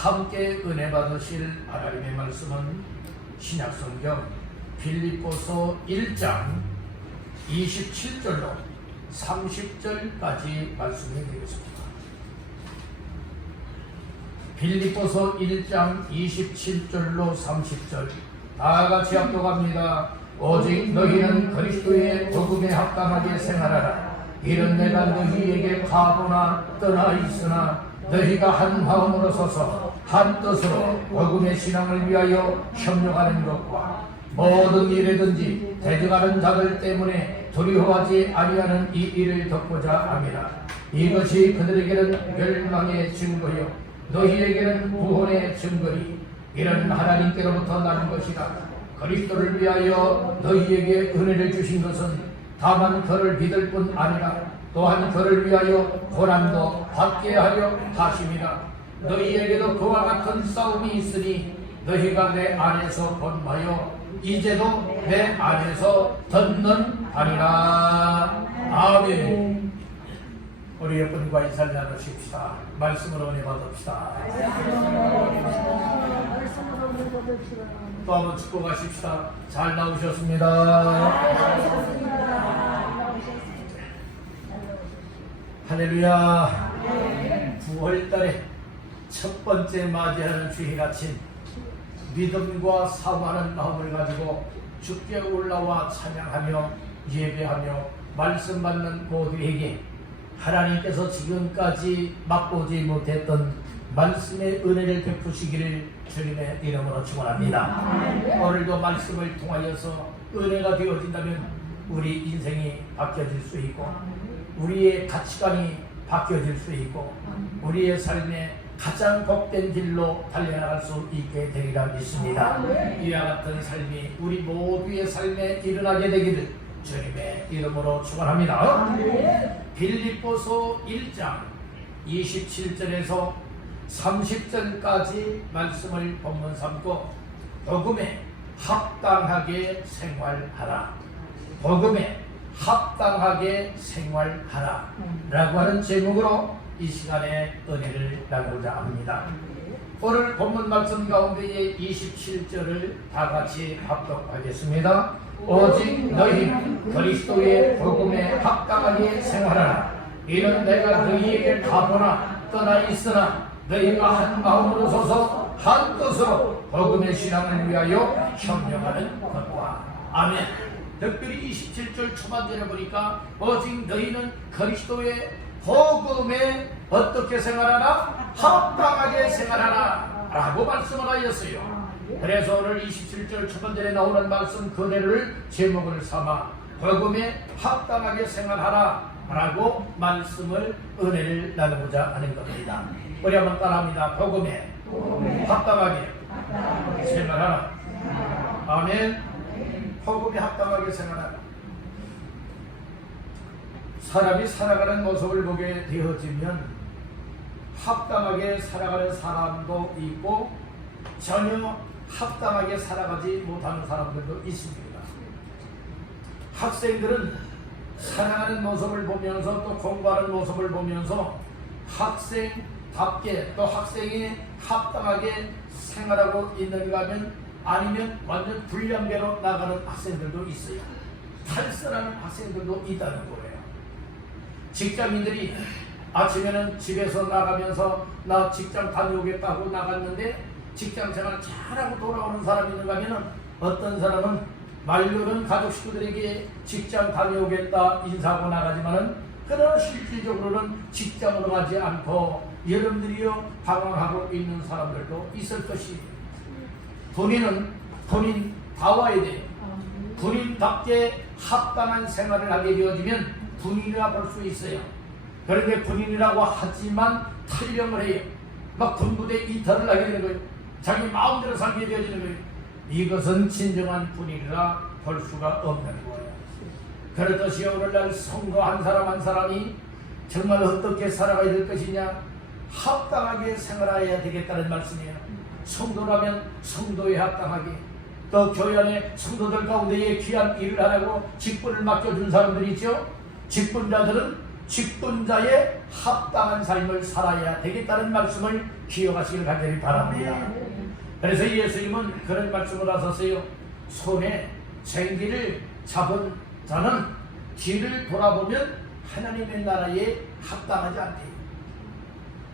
함께 은혜 받으실 하나님의 말씀은 신약성경 빌립보서 1장 27절로 30절까지 말씀이 되겠습니다. 빌립보서 1장 27절로 30절 다같이 합독합니다. 오직 너희는 그리스도의 복음에 합당하게 생활하라. 이런 내가 너희에게 가보나 떠나 있으나 너희가 한 마음으로 서서 한 뜻으로 복음의 신앙을 위하여 협력하는 것과 모든 일에든지 대적하는 자들 때문에 두려워하지 아니하는 이 일을 덮고자 함이라. 이것이 그들에게는 멸망의 증거요 너희에게는 구원의 증거니 이는 하나님께로부터 나는 것이다. 그리스도를 위하여 너희에게 은혜를 주신 것은 다만 그를 믿을 뿐 아니라 또한 그를 위하여 고난도 받게 하려 하심이라. 너희에게도 그와 같은 싸움이 있으니 너희가 내 안에서 번마여 이제도 내 안에서 덧는 하리라. 아멘. 우리 여러분과 인사를 나누십시다. 말씀으로 은혜 받읍시다. 또 한번 듣고 가십시다. 잘 나오셨습니다. 할렐루야. 9월달에 첫 번째 맞이하는 주일 아침 믿음과 사모하는 마음을 가지고 주께 올라와 찬양하며 예배하며 말씀 받는 모두에게 하나님께서 지금까지 맛보지 못했던 말씀의 은혜를 베푸시기를 주님의 이름으로 축원합니다. 오늘도 말씀을 통하여서 은혜가 되어진다면 우리 인생이 바뀌어질 수 있고 우리의 가치관이 바뀌어질 수 있고 우리의 삶에 가장 복된 길로 달려나갈 수 있게 되리라 믿습니다. 이와 같은 삶이 우리 모두의 삶에 일어나게 되기를 주님의 이름으로 축원합니다. 빌립보서 1장 27절에서 30절까지 말씀을 본문 삼고 복음에 합당하게 생활하라. 복음에 합당하게 생활하라 라고 하는 제목으로 이 시간에 은혜를 나누고자 합니다. 오늘 본문 말씀 가운데의 27절을 다같이 합독하겠습니다. 오직 너희는 그리스도의 복음에 합당하게 생활하라. 이는 내가 너희에게 가보나 떠나 있으나 너희가 한 마음으로 서서 한 뜻으로 복음의 신앙을 위하여 협력하는 것과 아멘. 특별히 27절 초반절에 보니까 오직 너희는 그리스도의 복음에 어떻게 생활하라? 합당하게 생활하라 라고 말씀을 하였어요. 그래서 오늘 27절 초반절에 나오는 말씀 그대로를 제목을 삼아 복음에 합당하게 생활하라 라고 말씀을 은혜를 나누고자 하는 겁니다. 우리 한번 따라합니다. 복음에 합당하게 생활하라. 아멘. 복음에 합당하게 생활하라. 사람이 살아가는 모습을 보게 되어지면 합당하게 살아가는 사람도 있고 전혀 합당하게 살아가지 못하는 사람들도 있습니다. 학생들은 살아가는 모습을 보면서 또 공부하는 모습을 보면서 학생답게 또 학생이 합당하게 생활하고 있는가 하면 아니면 완전 불량배로 나가는 학생들도 있어요. 탈선하는 학생들도 있다는 거예요. 직장인들이 아침에는 집에서 나가면서 나 직장 다녀오겠다고 나갔는데 직장 생활 잘하고 돌아오는 사람이 있는가 하면 어떤 사람은 말로는 가족 식구들에게 직장 다녀오겠다 인사하고 나가지만은 그러나 실질적으로는 직장으로 가지 않고 여러분들이요 방황하고 있는 사람들도 있을 것입니다. 본인은 본인다워야 돼요. 본인답게 합당한 생활을 하게 되어지면 군인이라 볼 수 있어요. 그런데 군인이라고 하지만 탈영을 해요. 막 군부대 이탈을 하게 되는 거예요. 자기 마음대로 살게 되어지는 거예요. 이것은 진정한 군인이라 볼 수가 없는 거예요. 그렇듯이 오늘날 성도 한 사람 한 사람이 정말 어떻게 살아가야 될 것이냐, 합당하게 생활해야 되겠다는 말씀이에요. 성도라면 성도에 합당하게, 또 교회 안에 성도들 가운데에 귀한 일을 하라고 직분을 맡겨준 사람들이 있죠. 직분자들은 직분자의 합당한 삶을 살아야 되겠다는 말씀을 기억하시길 간절히 바랍니다. 그래서 예수님은 그런 말씀을 하셨어요. 손에 쟁기를 잡은 자는 뒤를 돌아보면 하나님의 나라에 합당하지 않대요.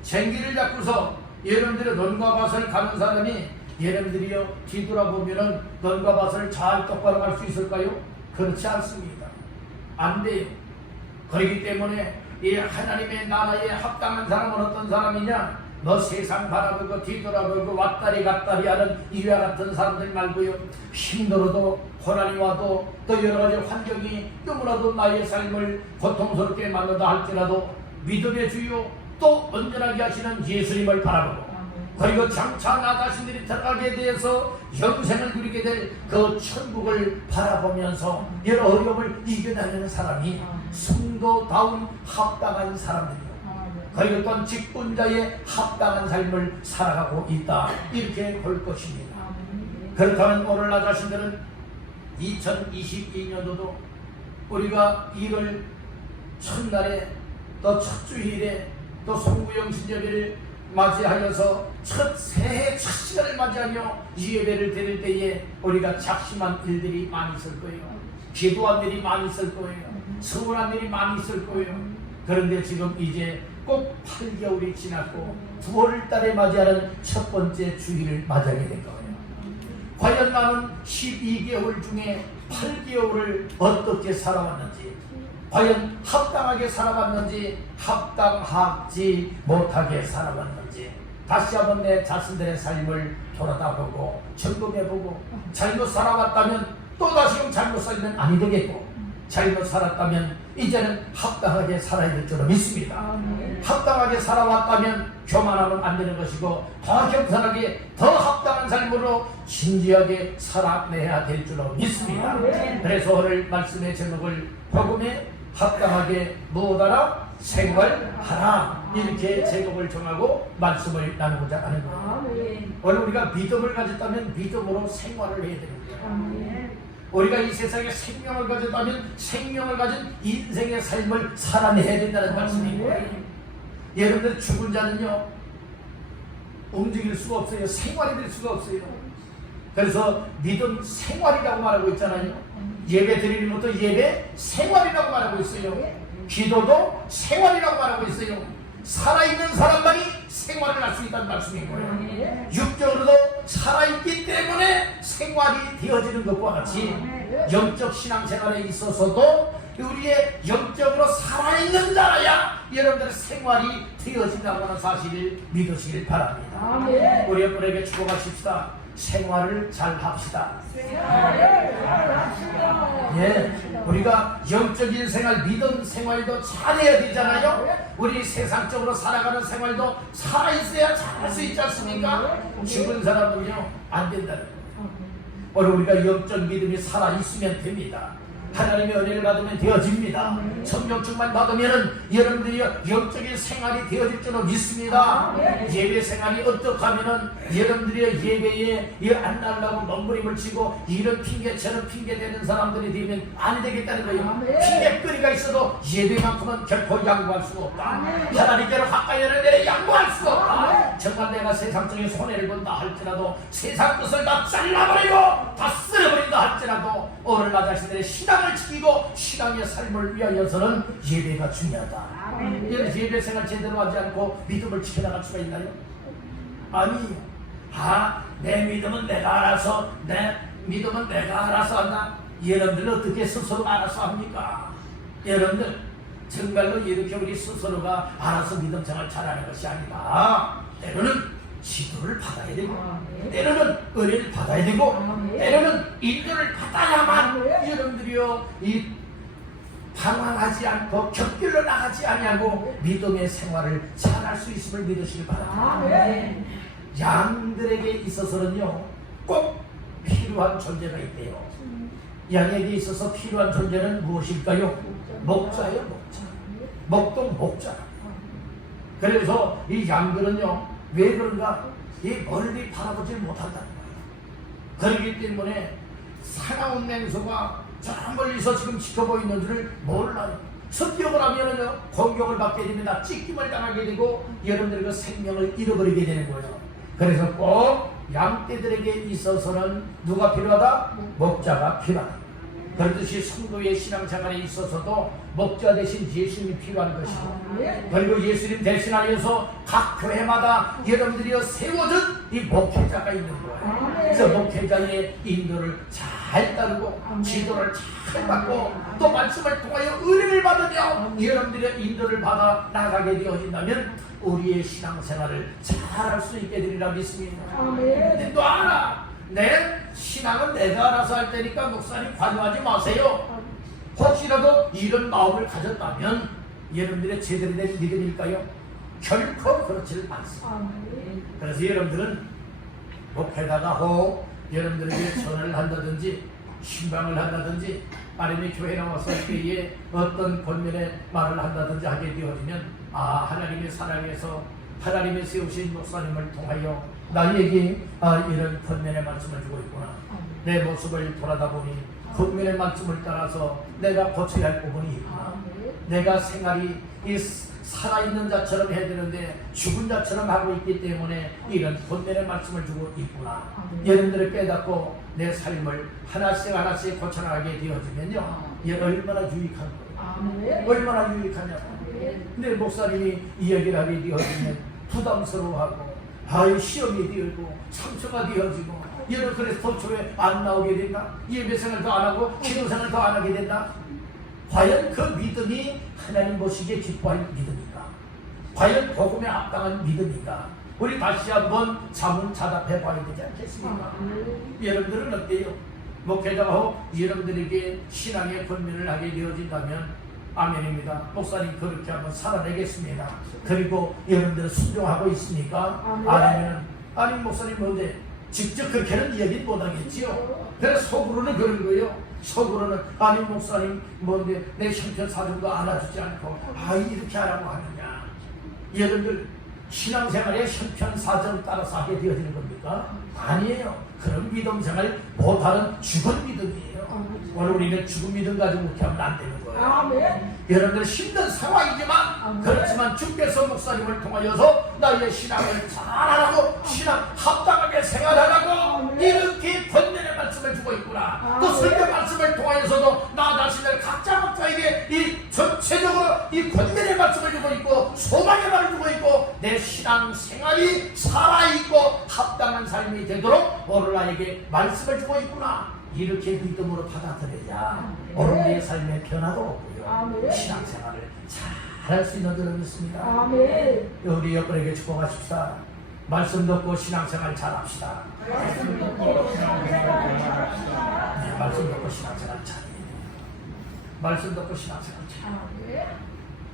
쟁기를 잡고서 여러분들이 논과 밭을 가는 사람이 여러분들이요 뒤돌아보면은 논과 밭을 잘 똑바로 갈 수 있을까요? 그렇지 않습니다. 안 돼요. 그렇기 때문에 이 하나님의 나라에 합당한 사람은 어떤 사람이냐? 너 세상 바라보고 뒤돌아보고 왔다리 갔다리 하는 이와 같은 사람들 말고요, 힘들어도 고난이 와도 또 여러가지 환경이 너무나도 나의 삶을 고통스럽게 만든다 할지라도 믿음의 주요 또 온전하게 하시는 예수님을 바라보고, 그리고 장차 나 자신들이 들어가게 되어서 영생을 누리게 될 그 천국을 바라보면서 여러 어려움을 이겨내는 사람이 성도다운 합당한 사람들이요, 그리고 또한 직분자의 합당한 삶을 살아가고 있다, 이렇게 볼 것입니다. 그렇다면 오늘 나 자신들은 2022년도도 우리가 1월 첫날에 또 첫 주일에 또 송구영 신절을 맞이하여서 첫 새해 첫 시간을 맞이하며 이 예배를 드릴 때에 우리가 작심한 일들이 많이 있을 거예요. 기도한 일이 많이 있을 거예요. 서운한 일이 많이 있을 거예요. 그런데 지금 이제 꼭 8개월이 지났고 9월 달에 맞이하는 첫 번째 주일을 맞이하게 된 거예요. 과연 나는 12개월 중에 8개월을 어떻게 살아왔는지, 과연 합당하게 살아왔는지, 합당하지 못하게 살아왔는지, 다시 한번 내 자신들의 삶을 돌아다보고 점검해보고, 잘못 살아왔다면 또다시 잘못 살면 아니 되겠고, 잘못 살았다면 이제는 합당하게 살아야 될 줄로 믿습니다. 합당하게 살아왔다면 교만하면 안 되는 것이고, 더 겸손하게 더 합당한 삶으로 진지하게 살아내야 될 줄로 믿습니다. 그래서 오늘 말씀의 제목을 복음에 합당하게 무엇하라? 생활하라, 이렇게 제목을 정하고 말씀을 나누고자 하는 거예요. 오늘 우리가 믿음을 가졌다면 믿음으로 생활을 해야 됩니다. 우리가 이 세상에 생명을 가졌다면 생명을 가진 인생의 삶을 살아내야 된다는 말씀인 거예요. 여러분들 죽은 자는요 움직일 수가 없어요. 생활이 될 수가 없어요. 그래서 믿음 생활이라고 말하고 있잖아요. 예배 드리는 것도 예배 생활이라고 말하고 있어요. 기도도 생활이라고 말하고 있어요. 살아있는 사람만이 생활을 할 수 있다는 말씀인 거예요. 육적으로도 살아있기 때문에 생활이 되어지는 것과 같이 영적 신앙생활에 있어서도 우리의 영적으로 살아있는 자라야 여러분들의 생활이 되어진다고 하는 사실을 믿으시길 바랍니다. 우리 여러분에게 축복하십시다. 생활을 잘 합시다. 예, 우리가 영적인 생활, 믿음 생활도 잘해야 되잖아요. 우리 세상적으로 살아가는 생활도 살아있어야 잘할 수 있지 않습니까? 죽은 사람은요 안 된다는 거예요. 오늘 우리가 영적 믿음이 살아있으면 됩니다. 하나님의 은혜를 받으면 되어집니다. 성령 충만 받으면 여러분들이 영적인 생활이 되어질 줄로 믿습니다. 예배 생활이 어떻게 하면 여러분들이 예배에 안 나가고 몸부림을 치고 이런 핑계 저런 핑계 대는 사람들이 되면 안 되겠다는 거예요. 핑계거리가 있어도 예배만큼은 결코 양보할 수가 없다. 하나님께로 가까이 하는 데는 양보할 수가 없다. 정말 내가 세상적인 손해를 본다 할지라도, 세상 것을 다 잘라버리고 다 쓸어버린다 할지라도, 오늘 나 자신들의 신앙을 지키고 신앙의 삶을 위하여서는 예배가 중요하다. 예배 생활 제대로 하지 않고 믿음을 지켜나갈 수가 있나요? 아니요. 내 믿음은 내가 알아서, 내 믿음은 내가 알아서 한다. 여러분들 어떻게 스스로 알아서 합니까? 여러분들 정말로 이렇게 우리 스스로가 알아서 믿음 생활 잘하는 것이 아니라, 때로는 지도를 받아야 되고, 때로는 은혜를 받아야 되고, 때로는 인도를 받아야만 여러분들이요 이 방황하지 않고 곁길로 나가지 아니하고 믿음의 생활을 잘할 수 있음을 믿으시길 바랍니다. 양들에게 있어서는요 꼭 필요한 존재가 있대요. 양에게 있어서 필요한 존재는 무엇일까요? 목자예요. 목자. 목동 목자. 그래서 이 양들은요 왜 그런가? 이 멀리 바라보지 못한다는 거예요. 그렇기 때문에 사나운 맹소가 저 멀리서 지금 지켜보이는 줄을 몰라요. 습격을 하면은요 공격을 받게 됩니다. 찢김을 당하게 되고 여러분들의 그 생명을 잃어버리게 되는 거예요. 그래서 꼭 양떼들에게 있어서는 누가 필요하다? 목자가 필요하다. 그렇듯이 성도의 신앙생활에 있어서도 목자 대신 예수님이 필요한 것이고, 그리고 예수님 대신하여서 각 교회마다 여러분들이 세워진 이 목회자가 있는 거예요. 그래서 목회자의 인도를 잘 따르고 지도를 잘 받고 또 말씀을 통하여 은혜를 받으며 여러분들의 인도를 받아 나가게 되어진다면 우리의 신앙생활을 잘할 수 있게 되리라 믿습니다. 근데 또 알아, 내 신앙은 내가 알아서 할 테니까 목사님 관여하지 마세요. 혹시라도 이런 마음을 가졌다면 여러분들의 제대로 된 믿음일까요? 결코 그렇지를 않습니다. 그래서 여러분들은 목회다가 혹 여러분들에게 전화를 한다든지 신방을 한다든지 아니면 교회 나와서 때에 어떤 권면의 말을 한다든지 하게 되어지면 하나님의 사랑에서 하나님의 세우신 목사님을 통하여 나에게 이런 권면의 말씀을 주고 있구나. 내 모습을 돌아다 보니 권면의 말씀을 따라서 내가 고쳐야 할 부분이 있구나. 내가 생활이 살아있는 자처럼 해야 되는데 죽은 자처럼 하고 있기 때문에 이런 권면의 말씀을 주고 있구나. 여러분들을 깨닫고 내 삶을 하나씩 하나씩 고쳐나가게 되어지면요, 이게 얼마나 유익한 거예요. 얼마나 유익하냐고. 근데 목사님이 이야기를 하게 되어지면 부담스러워하고 시험이 되고 상처가 되어지고 여러 그래서 도초에 안 나오게 된다. 예배생활도 안 하고 기도생활도 안 하게 된다. 과연 그 믿음이 하나님 보시기에 기뻐할 믿음인가? 과연 복음에 합당한 믿음인가? 우리 다시 한번 자답해 봐야 되지 않겠습니까? 여러분들은 어때요? 목회자가 여러분들에게 신앙의 권면을 하게 되어진다면 아멘입니다. 목사님 그렇게 한번 살아내겠습니다. 그리고 여러분들은 순종하고 있습니까? 아니 목사님 뭔데 직접 그렇게는 이야기는 못하겠지요. 그래서 속으로는 그런 거예요. 속으로는 아니 목사님 뭔데 내 형편 사정도 알아주지 않고 이렇게 하라고 하느냐. 여러분들 신앙생활에 형편 사정 따라서 하게 되어지는 겁니까? 아니에요. 그런 믿음 생활 못하는 죽은 믿음이에요. 오늘 우리는 죽은 믿음 가지고 그렇게 하면 안 되는 거예요. 여러분들 힘든 상황이지만 그렇지만 주께서 목사님을 통하여서 나의 신앙을 잘하라고 신앙 합당하게 생활하라고 이렇게 권면의 말씀을 주고 있구나. 또 설교 말씀을 통하여서도 나 자신을 각자 각자에게 이 전체적으로 이 권면의 말씀을 주고 있고 소망의 말을 주고 있고 내 신앙 생활이 살아있고 합당한 삶이 되도록 오늘 나에게 말씀을 주고 있구나. 이렇게 믿음으로 받아들여야 오늘 내 삶의 변화도 오고요. 신앙생활을 잘 할 수 있는 줄 믿습니다. 우리 옆분에게 축복하십시다. 말씀 듣고 신앙생활 잘 합시다. 말씀 듣고 신앙생활 잘 해야 돼요. 말씀 듣고 신앙생활 잘 해야 돼요.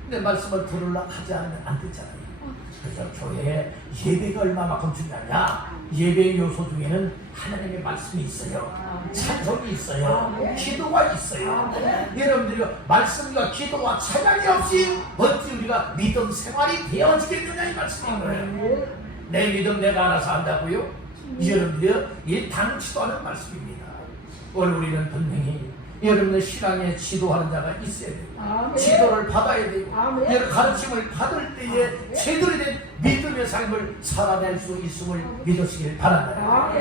근데 말씀을 들으려 하지 않으면 안 되잖아요. 그래서 교회에 예배가 얼마만큼 중요하냐. 예배의 요소 중에는 하나님의 말씀이 있어요. 찬송이 있어요. 기도가 있어요. 여러분들이 말씀과 기도와 찬양이 없이 어찌 우리가 믿음 생활이 되어지겠느냐 이 말씀인 거예요. 내 믿음 내가 알아서 한다고요? 여러분들이 이 당치도 않은 말씀입니다. 오늘 우리는 분명히 여러분의 신앙에 지도하는 자가 있어야 돼요. 지도를 받아야 돼요. 여러 가르침을 받을 때에 제대로 된 믿음의 삶을 살아낼 수 있음을 믿으시길 바랍니다.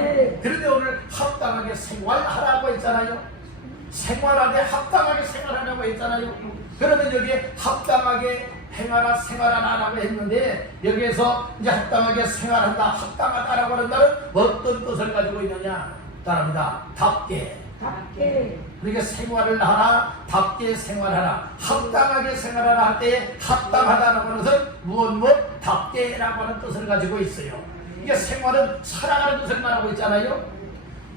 그런데 오늘 합당하게 생활하라고 했잖아요. 생활하되 합당하게 생활하라고 했잖아요. 그러면 여기에 합당하게 행하라 생활하라고 했는데 여기에서 이제 합당하게 생활한다 합당하다라고 한다는 어떤 뜻을 가지고 있느냐. 따라합니다. 답게. 그러니까 생활을 하라, 답게 생활하라, 합당하게 생활하라 할 때 합당하다라고 하는 것은 무엇 답게라고 하는 뜻을 가지고 있어요. 이게 생활은 살아가는 것을 말하고 있잖아요.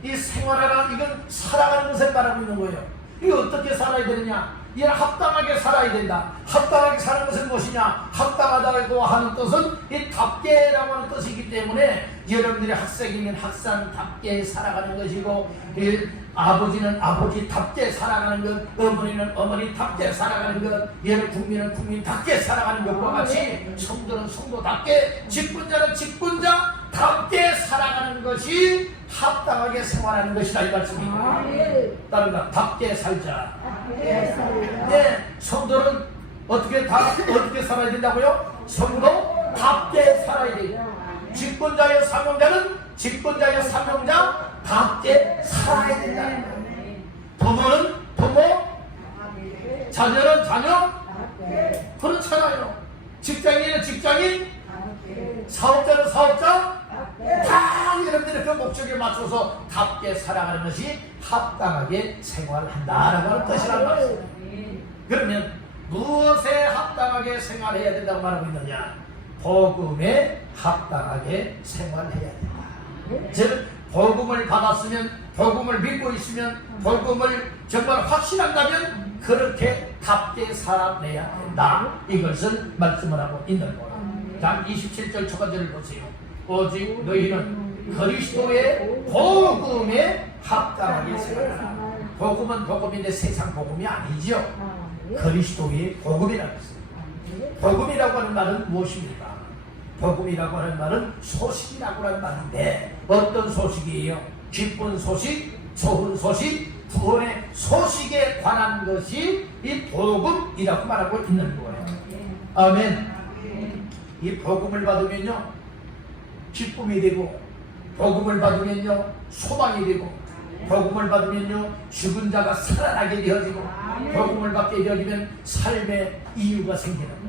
이 생활하라 이건 살아가는 것을 말하고 있는 거예요. 이게 어떻게 살아야 되느냐? 이는 합당하게 살아야 된다. 합당하게 사는 것은 무엇이냐? 합당하다고 하는 뜻은 이 답게라고 하는 뜻이기 때문에 여러분들이 학생이면 학생답게 살아가는 것이고 아버지는 아버지답게 살아가는 것, 어머니는 어머니답게 살아가는 것, 여러 국민은 국민답게 살아가는 것과 같이 성도는 성도답게, 직분자는 직분자답게 살아가는 것이 합당하게 생활하는 것이다 이 말씀입니다. 따른다. 답게 살자. 네, 성도는 어떻게 살아야 된다고요? 성도 답게 살아야 돼요. 직분자여 사명자는 직분자여 사명자 답게 살아야 된다는 거예요. 부모는 부모, 자녀는 자녀, 그렇잖아요. 직장인은 직장인, 사업자는 사업자, 다 여러분들의 그 목적에 맞춰서 답게 살아가는 것이 합당하게 생활한다라고 하는 뜻이란 말이에요. 그러면 무엇에 합당하게 생활해야 된다고 말하고 있느냐? 복음에 합당하게 생활해야 된다. 즉 복음을 받았으면, 복음을 믿고 있으면, 복음을 정말 확신한다면 그렇게 답게 살아내야 된다. 이것을 말씀을 하고 있는 거예요. 자, 27절 초간절을 보세요. 오직 너희는 그리스도의 복음에 합당하게 생활하라. 복음은 복음인데 세상 복음이 아니지요. 그리스도의 복음이라고 했습니다. 복음이라고 하는 말은 무엇입니까? 복음이라고 하는 말은 소식이라고 하는 말인데 어떤 소식이에요? 기쁜 소식, 좋은 소식, 구원의 소식에 관한 것이 이 복음이라고 말하고 있는 거예요. 아멘. 이 복음을 받으면요 기쁨이 되고, 복음을 받으면요 소망이 되고, 복음을 받으면요 죽은 자가 살아나게 되어지고, 복음을 받게 되어지면 삶의 이유가 생기는 거예요.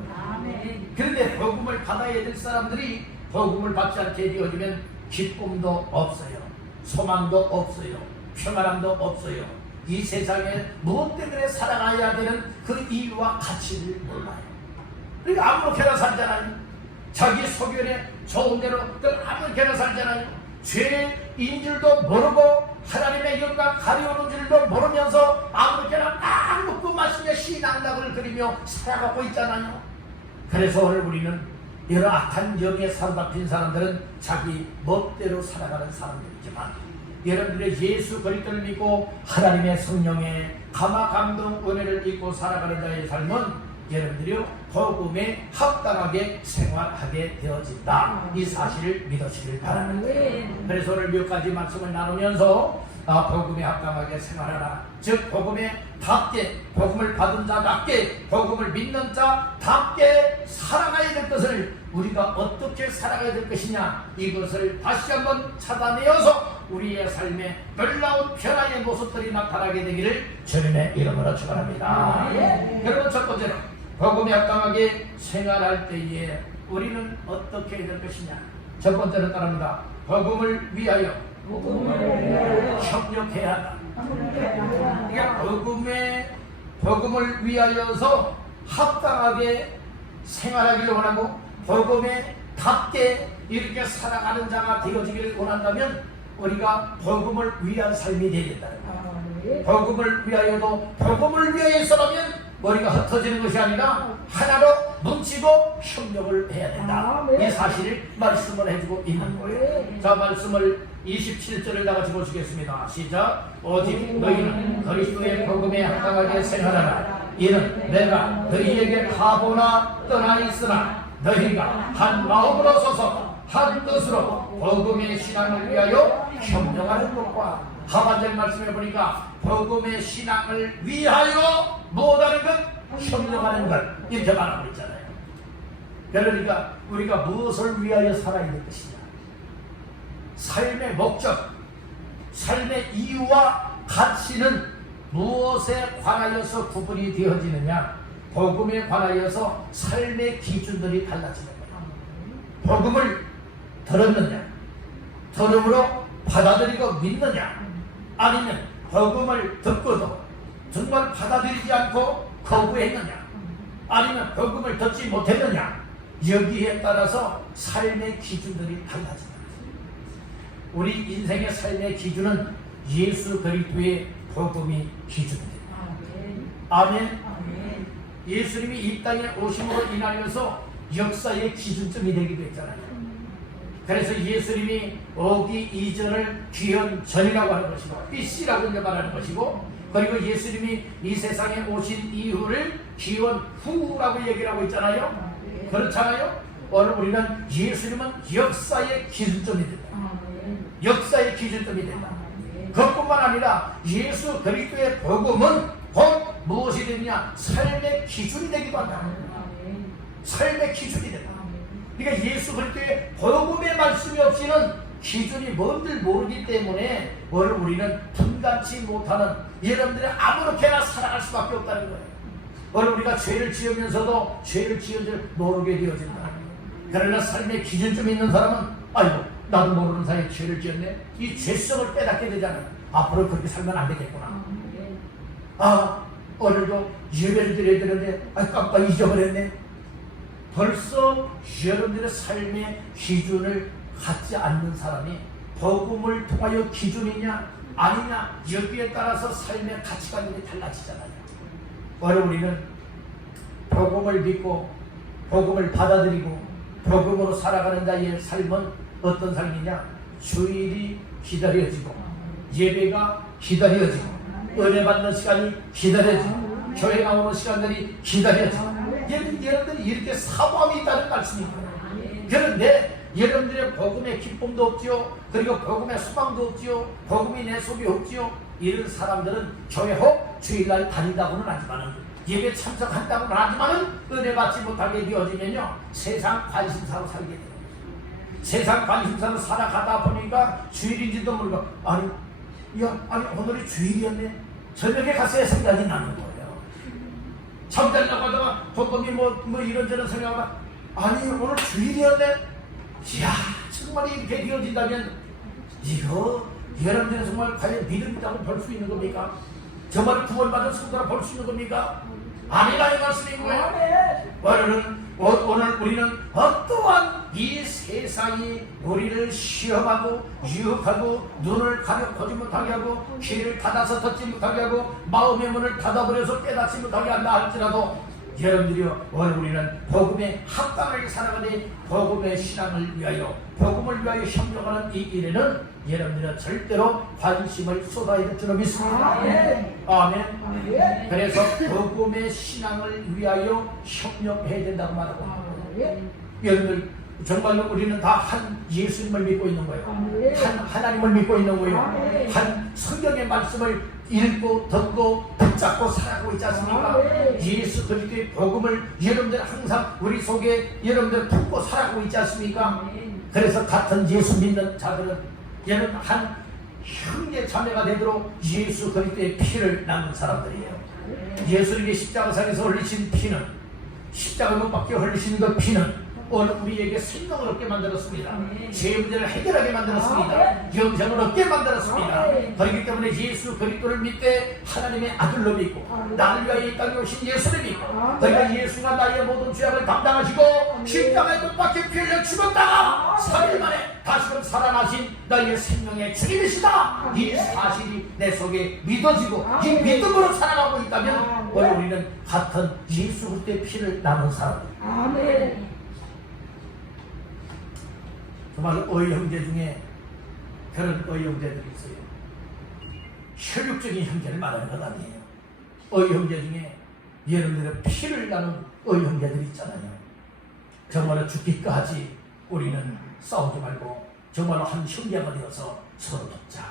그런데 복음을 받아야 될 사람들이 복음을 받지 않게 되어지면 기쁨도 없어요, 소망도 없어요, 평안함도 없어요. 이 세상에 무엇 때문에 살아가야 되는 그 이유와 가치를 몰라요. 그러니까 아무렇게나 살잖아요. 자기 소견에 좋은 대로 아무렇게나 살잖아요. 죄인 줄도 모르고 하나님의 영광 가려우는 줄도 모르면서 아무렇게나 막 먹고 마시며 신앙락을 그리며 살아가고 있잖아요. 그래서 오늘 우리는 여러 악한 영에 사로잡힌 사람들은 자기 멋대로 살아가는 사람들이지만, 여러분들의 예수 그리스도를 믿고 하나님의 성령의 감화 감동 은혜를 입고 살아가는 자의 삶은 여러분들이 복음에 합당하게 생활하게 되어진다. 이 사실을 믿으시길 바랍니다. 그래서 오늘 몇 가지 말씀을 나누면서 복음에 합당하게 생활하라. 즉 복음에 답게, 복음을 받은 자답게, 복음을 믿는 자답게 살아가야 될 것을 우리가 어떻게 살아가야 될 것이냐, 이것을 다시 한번 찾아내어서 우리의 삶에 놀라운 변화의 모습들이 나타나게 되기를 주님의 이름으로 축원합니다. 여러분, 첫 번째로 복음에 합당하게 생활할 때에 우리는 어떻게 해야 될 것이냐. 첫 번째로 따릅니다. 복음을 위하여 협력해야 한다. 이게 복음을 위하여서 합당하게 생활하기를 원하고, 복음에 답게 이렇게 살아가는 자가 되어지기를 원한다면 우리가 복음을 위한 삶이 되어야 된다는 거예요. 복음을 위하여도 복음을 위하여서라면 머리가 흩어지는 것이 아니라 하나로 뭉치고 협력을 해야 된다. 이 사실을 말씀을 해주고 있는 거예요. 자, 말씀을 27절을 나같이 보시겠습니다. 시작. 오직 너희는 그리스도의 복음에 합당하게 생활하라. 이는 내가 너희에게 가보나 떠나 있으나 너희가 한 마음으로 서서 한 뜻으로 복음의 신앙을 위하여 협력하는 것과, 하반절 말씀해 보니까 복음의 신앙을 위하여 무엇하는 것? 협력하는 것, 이렇게 말하고 있잖아요. 그러니까 우리가 무엇을 위하여 살아야 될 것이냐, 삶의 목적, 삶의 이유와 가치는 무엇에 관하여서 구분이 되어지느냐, 복음에 관하여서 삶의 기준들이 달라지는 거예요. 복음을 들었느냐, 들음으로 받아들이고 믿느냐, 아니면 복음을 듣고도 정말 받아들이지 않고 거부했느냐, 아니면 복음을 듣지 못했느냐, 여기에 따라서 삶의 기준들이 달라진다. 우리 인생의 삶의 기준은 예수 그리스도의 복음이 기준입니다. 아멘. 예수님이 이 땅에 오심으로 인하여서 역사의 기준점이 되기도 했잖아요. 그래서 예수님이 오기 이전을 귀현 전이라고 하는 것이고, BC라고 이제 말하는 것이고, 그리고 예수님이 이 세상에 오신 이후를 귀현 후라고 얘기를 하고 있잖아요. 그렇잖아요. 오늘 우리는 예수님은 역사의 기준점이 된다. 역사의 기준점이 된다. 그것뿐만 아니라 예수 그리스도의 복음은 곧 무엇이 되느냐? 삶의 기준이 되기도 한다. 삶의 기준이 된다. 그러니까 예수 그리스도의 복음의 말씀이 없이는 기준이 뭔들 모르기 때문에 오늘 우리는 분간치 못하는 여러분들이 아무렇게나 살아갈 수밖에 없다는 거예요. 오늘 우리가 죄를 지으면서도 죄를 지은 줄 모르게 되어진다. 그러나 삶의 기준점이 있는 사람은 아이고 나도 모르는 사이에 죄를 지었네. 이 죄성을 깨닫게 되잖아요. 앞으로 그렇게 살면 안 되겠구나. 오늘도 예배를 드려야 되는데 깜빡 잊어버렸네. 벌써 여러분들의 삶의 기준을 갖지 않는 사람이 복음을 통하여 기준이냐 아니냐 여기에 따라서 삶의 가치관이 달라지잖아요. 오늘 우리는 복음을 믿고 복음을 받아들이고 복음으로 살아가는 자의 삶은 어떤 삶이냐? 주일이 기다려지고 예배가 기다려지고 은혜 받는 시간이 기다려지고 교회 나오는 시간들이 기다려지고 여러분들이 이렇게 사모함이 있다는 말씀입니다. 그런데 여러분들의 복음의 기쁨도 없지요. 그리고 복음의 소망도 없지요. 복음이 내 속에 없지요. 이런 사람들은 교회 혹 주일날 다닌다고는 하지만은 예배 참석한다고는 하지만은 은혜 받지 못하게 되어지면요 세상 관심사로 살게 돼요. 세상 관심사로 살아가다 보니까 주일인지도 모르고 아니 오늘이 주일이었네. 저녁에 갔어야 생각이 나는 거예요. 잠자려고 하다가 복음이 뭐 이런저런 생각하다가 아니 오늘 주일이었네. 이야 정말 이렇게 되어진다면 이거 여러분들은 정말 과연 믿음이라고 볼 수 있는 겁니까? 정말 구원받은 성도라 볼 수 있는 겁니까? 아니라 이 말씀인 거예요. 오늘 우리는 어떠한 이 세상이 우리를 시험하고 유혹하고 눈을 가려보지 못하게 하고 귀를 닫아서 듣지 못하게 하고 마음의 문을 닫아버려서 깨닫지 못하게 한다 할지라도 여러분들이요 오늘 우리는 복음의 합당하게 살아가되 복음의 신앙을 위하여 복음을 위하여 협력하는 이 일에는 여러분들은 절대로 관심을 쏟아야 될 줄로 믿습니다. 아멘. 그래서 복음의 신앙을 위하여 협력해야 된다고 말하고 여러분들 정말로 우리는 다 한 예수님을 믿고 있는 거예요. 한 하나님을 믿고 있는 거예요. 한 성경의 말씀을 읽고 듣고 붙잡고 살아가고 있지 않습니까? 예수 그리스도의 복음을 여러분들 항상 우리 속에 여러분들 품고 살아가고 있지 않습니까? 그래서 같은 예수 믿는 자들은 여러분 한 형제 자매가 되도록 예수 그리스도의 피를 나눈 사람들이에요. 예수님의 십자가상에서 흘리신 피는 십자가 못 박혀 흘리신 그 피는 오늘 우리에게 생명을 얻게 만들었습니다. 죄 문제를 해결하게 만들었습니다. 영생을 얻게 만들었습니다. 그렇기 때문에 예수 그리스도를 믿되 하나님의 아들로 믿고 나를 위하여 이 땅에 오신 예수를 믿고 그러니까 예수가 나의 모든 죄악을 담당하시고 십자가에 못 박혀 피 흘려 죽었다가 3일 만에 다시금 살아나신 나의 생명의 주님이시다. 이 사실이 내 속에 믿어지고 이 믿음으로 살아가고 있다면 오늘 우리는 같은 예수 그리스도의 피를 나눈 사람입니다. 아멘. 정말 어이 형제 중에 그런 어이 형제들이 있어요. 혈육적인 형제를 말하는 것 아니에요. 어이 형제 중에 여러분들의 피를 나눈 어이 형제들이 있잖아요. 정말로 죽기까지 우리는 싸우지 말고 정말로 한 형제가 되어서 서로 돕자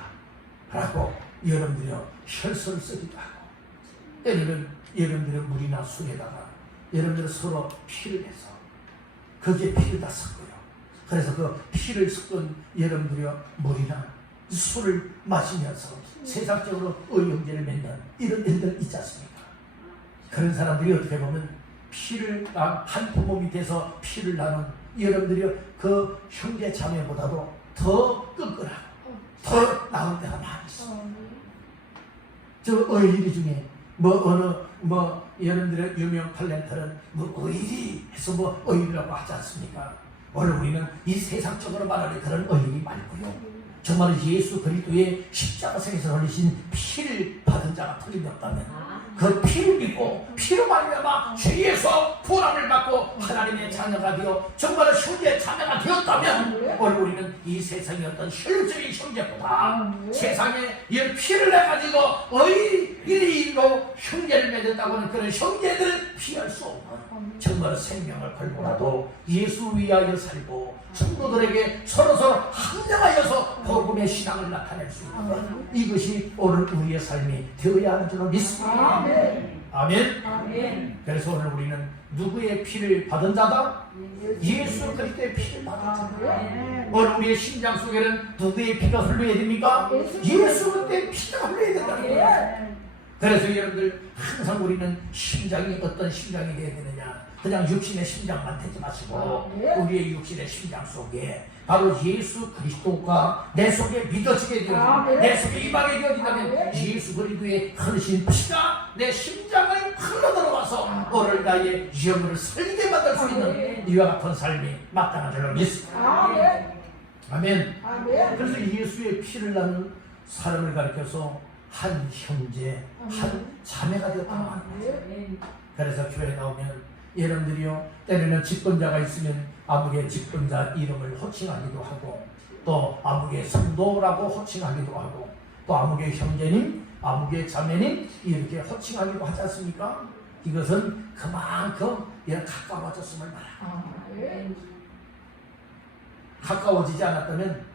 라고 여러분들이 혈서를 쓰기도 하고 때로는 여러분들의 물이나 술에다가 여러분들이 서로 피를 내서 거기에 피를 다 섞어요. 그래서 그 피를 섞은 여러분들이요 물이나 술을 마시면서 세상적으로 의형제를 맺는 이런 일들 있지 않습니까? 그런 사람들이 어떻게 보면 피를 한 부모 밑에서 피를 나눈 여러분들이 그 형제 자매보다도 더 끈끈하고 더 나은 데가 많이 있어. 저 의리 중에 여러분들의 유명 탤런트는 의리 해서 의리라고 하지 않습니까? 오늘 우리는 이 세상적으로 말하는 그런 의리 말고요. 정말 예수 그리스도의 십자가상에서 흘리신 피를 받은 자가 틀림없다면 그 피를 믿고 피로 말미암아 죄에서 구원함을 받고 하나님의 자녀가 되어 정말 형제 자매가 되었다면 오늘 우리는 이 세상의 어떤 혈육적인 형제보다 세상에 이 피를 내가지고 이리로 형제를 맺었다고는 그런 형제들을 피할 수 없는 정말 생명을 걸고라도 예수 위하여 살고 성도들에게 서로서로 합력하여서 복음의 신앙을 나타낼 수 있는 이것이 오늘 우리의 삶이 되어야 하는 줄로 믿습니다. 아멘. 아멘. 그래서 오늘 우리는 누구의 피를 받은 자다? 예수 그리스도의 피를 받은 자다. 오늘 우리의 심장 속에는 누구의 피가 흘러야 됩니까? 예수 그리스도의 피가 흘러야 된다는 거예요. 그래서 여러분들 항상 우리는 심장이 어떤 심장이 되어야 되느냐, 그냥 육신의 심장만 되지 마시고 우리의 육신의 심장 속에 바로 예수 그리스도가 내 속에 믿어지게 되어지고 내 속에 임하게 되어진다면 예수 그리스도의 흐르신 피가 내 심장을 흘러들어와서 오늘 나의 영혼을 살리게 만들 수 있는 이와 같은 삶이 마땅한 줄로 믿습니다. 아멘. 그래서 예수의 피를 나는 사람을 가리켜서 한 형제, 한 자매가 되었다고 하는 거죠. 그래서 교회에 나오면 여러분들이요, 때로는 집권자가 있으면 아무개 집권자 이름을 호칭하기도 하고, 또 아무개 성도라고 호칭하기도 하고, 또 아무개 형제님, 아무개 자매님 이렇게 호칭하기도 하지 않습니까? 이것은 그만큼 가까워졌음을 말합니다. 가까워지지 않았다면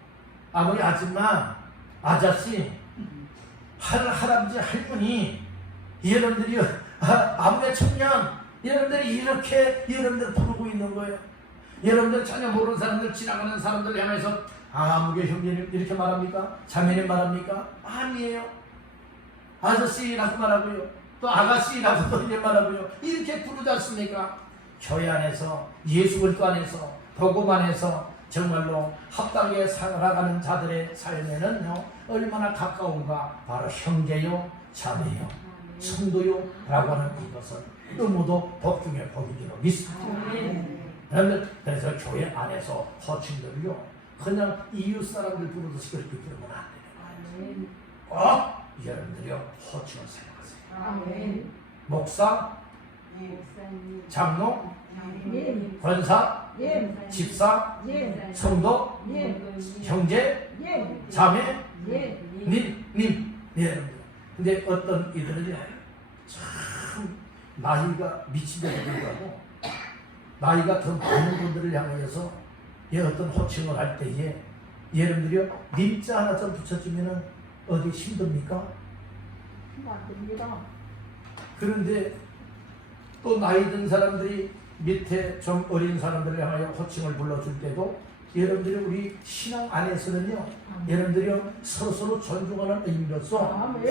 아무리 아줌마, 아저씨, 할아버지, 할머니 여러분들이 아무개 청년 여러분들이 이렇게 여러분들 부르고 있는 거예요. 여러분들 전혀 모르는 사람들, 지나가는 사람들 향해서 아무개 형제님 이렇게 말합니까? 자매님 말합니까? 아니에요. 아저씨라고 말하고요, 또 아가씨라고 또 이렇게 말하고요, 이렇게 부르지 않습니까? 교회 안에서, 예수 그리스도 안에서, 복음 안에서 정말로 합당하게 살아가는 자들의 삶에는요 얼마나 가까운가. 바로 형제요, 자매요, 성도요 라고 하는 이것은 너무도 복 중에 복이기로 믿습니다. 그래서 교회 안에서 호칭들을요 그냥 이웃 사람들 부르듯이 그렇게 부르면 안 돼요. 여러분들이요 호칭을 생각하세요. 목사, 장로, 권사, 집사, 성도, 형제, 자매, 님. 근데 어떤 이들은요 참 나이가 미치게 불구하고 나이가 더 많은 분들을 향해서 어떤 호칭을 할 때에 여러분들이요 님자 하나 좀 붙여주면은 어디 힘듭니까? 안 됩니다. 그런데 또 나이 든 사람들이 밑에 좀 어린 사람들을 향하여 호칭을 불러줄 때도 여러분들이 우리 신앙 안에서는요 여러분들이요 서로 존중하는 의미로서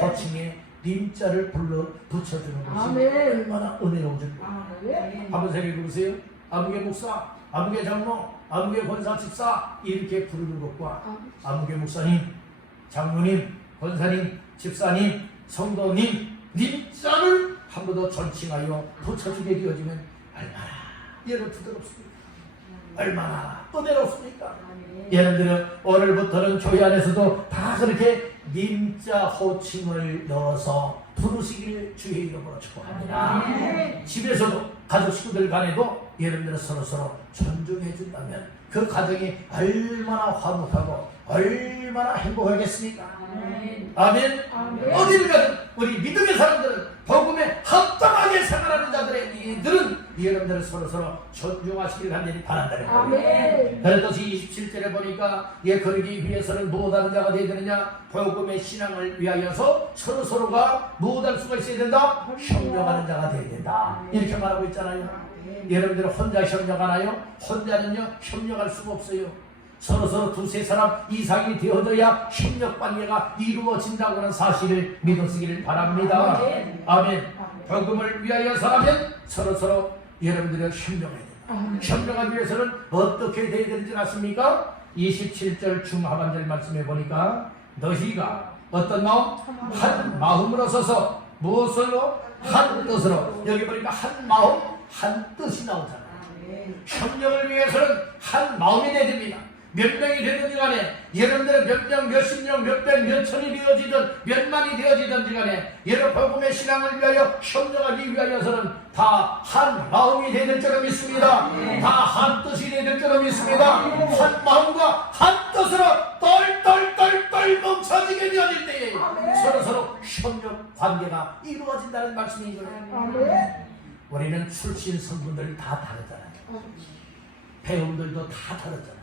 호칭에 님자를 불러 붙여주는 것이 얼마나 은혜로운 줄 한번 생각해 보세요. 아무개 목사, 아무개 장로, 아무개 권사, 집사 이렇게 부르는 것과 아무개 목사님, 장로님, 권사님, 집사님, 성도님, 님자를 한 번 더 존칭하여 붙여주게 되어지면 얼마나 여러분 부드럽습니까? 얼마나 은혜롭습니까? 여러분들은 오늘부터는 교회 안에서도 다 그렇게 님자 호칭을 넣어서 부르시길 주의 이름으로 축복합니다. 집에서도 가족 식구들 간에도 여러분들은 서로 존중해 준다면 그 가정이 얼마나 화목하고 얼마나 행복하겠습니까? 아멘. 어디를 가든 우리 믿음의 사람들은 복음에 합당하게 생활하는 자들의 이들은 여러분들을 서로 존중하시길 간절히 바란다는 거예요. 그래서 27절에 보니까 그러기 위해서는 무엇하는 자가 되어야 되느냐? 복음의 신앙을 위하여서 서로가 무엇할 수가 있어야 된다? 협력하는 자가 되어야 된다. 이렇게 말하고 있잖아요. 여러분들은 혼자 협력하나요? 혼자는요 협력할 수가 없어요. 서로 두세 사람 이상이 되어져야 협력 관계가 이루어진다고 하는 사실을 믿으시기를 바랍니다. 아멘. 복음을 위하여서라면 서로 여러분들이 협력해야 됩니다. 협력하기 위해서는 어떻게 되어야 되는지 아십니까? 27절 중하반절 말씀해 보니까 너희가 어떤 마음? 한 마음으로 서서 무엇으로? 한 뜻으로. 여기 보니까 한 마음, 한 뜻이 나오잖아요. 협력을 위해서는 한 마음이 되야 됩니다. 몇 명이 되든지 간에 여러분들은 몇 명, 몇십 명, 몇백, 몇천이 되어지든 몇만이 되어지든지 간에 여러분 복음의 신앙을 위하여 협력하기 위하여서는 다 한 마음이 되야 될 줄로 믿습니다. 다 한 뜻이 되야 될 줄로 믿습니다. 한 마음과 한 뜻으로 똘똘똘똘 뭉쳐지게 되어질 때에 서로서로 협력 관계가 이루어진다는 말씀인 거예요. 우리는 출신 성분들이 다 다르잖아요. 배움들도 다 다르잖아요.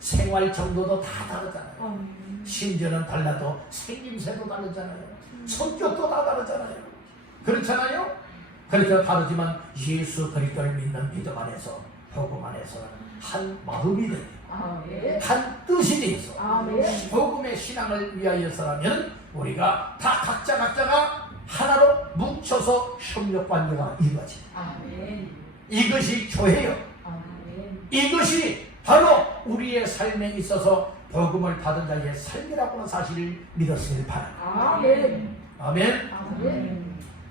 생활 정도도 다 다르잖아요. 심지어는 달라도 생김새도 다르잖아요. 성격도 다 다르잖아요. 그렇잖아요. 그렇게 다르지만 예수 그리스도를 믿는 믿음 안에서 복음 안에서 한 마음이 되고 한 뜻이 되어서 복음의 신앙을 위하여서라면 우리가 다 각자가 하나로 뭉쳐서 협력 관계가 이루어집니다. 이것이 교회요. 이것이 바로 우리의 삶에 있어서 복음을 받은 자의 삶이라고 하는 사실을 믿었으길 바랍니다. 아멘.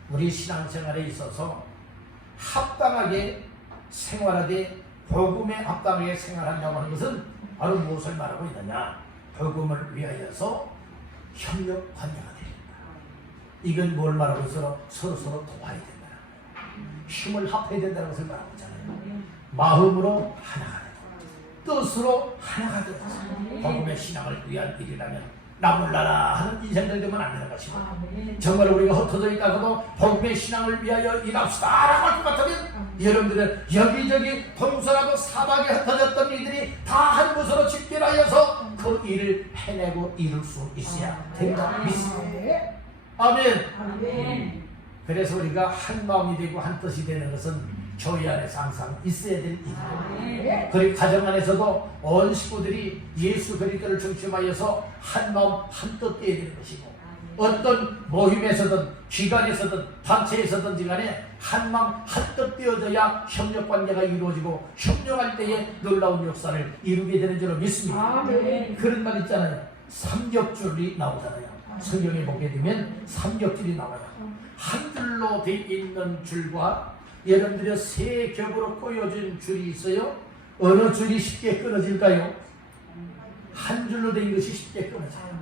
우리 신앙생활에 있어서 합당하게 생활하되 복음에 합당하게 생활한다고 하는 것은 바로 무엇을 말하고 있느냐? 복음을 위하여서 협력 관계가 됩니다. 이건 뭘 말하고 있어? 서로서로 도와야 된다. 힘을 합해야 된다는 것을 말하고 있잖아요. 마음으로 하나가 되고 뜻으로 하나가 되고 복음의 신앙을 위한 일이라면 나 몰라라 하는 인생들 되면 안 되는 것이고 정말 우리가 흩어져 있다고도 복음의 신앙을 위하여 일합시다 라고 할 것 같으면 여러분들은 여기저기 동서나고 사방에 흩어졌던 이들이 다 한 곳으로 집결하여서 그 일을 해내고 이룰 수 있어야 된다 믿습니다. 아멘. 그래서 우리가 한 마음이 되고 한 뜻이 되는 것은 교회 안에서 항상 있어야 될 일이에요. 그리고 가정 안에서도 온 식구들이 예수 그리스도를 중심하여서 한 마음 한 뜻 되어야 되는 것이고 어떤 모임에서든 기관에서든 단체에서든지 간에 한 마음 한 뜻 되어져야 협력관계가 이루어지고 협력할 때에 놀라운 역사를 이루게 되는 줄로 믿습니다. 그런 말 있잖아요. 삼겹줄이 나오잖아요. 성경에 보게 되면 삼겹줄이 나와요. 한 줄로 되어 있는 줄과 여러분들의 세 겹으로 꼬여진 줄이 있어요. 어느 줄이 쉽게 끊어질까요? 한 줄로 된 것이 쉽게 끊어져요.